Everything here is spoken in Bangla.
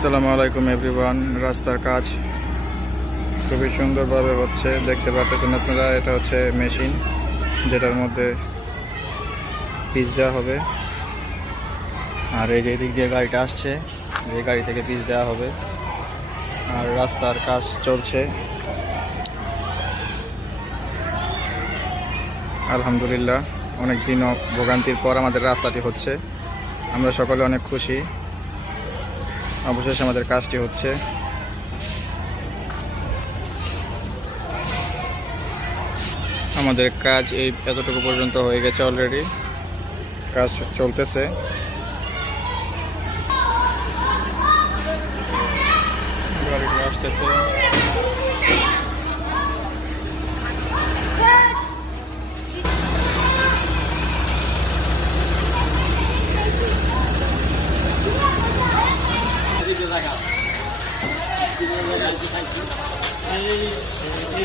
আসসালামু আলাইকুম এভরিওয়ান। রাস্তার কাজ খুবই সুন্দরভাবে হচ্ছে, দেখতে পাচ্ছেন আপনারা। এটা হচ্ছে মেশিন, যেটার মধ্যে পিচ দেওয়া হবে। আর এই যে দিক দিয়ে গাড়িটা আসছে, এই গাড়ি থেকে পিচ দেওয়া হবে। আর রাস্তার কাজ চলছে আলহামদুলিল্লাহ। অনেক দিন ভোগান্তির পর আমাদের রাস্তাটি হচ্ছে, আমরা সকলে অনেক খুশি। অবশেষে আমাদের কাজটি হচ্ছে। আমাদের কাজ এই এতটুকু পর্যন্ত হয়ে গেছে, অলরেডি কাজ চলতেছে। গাড়িটি আসতেছে। এই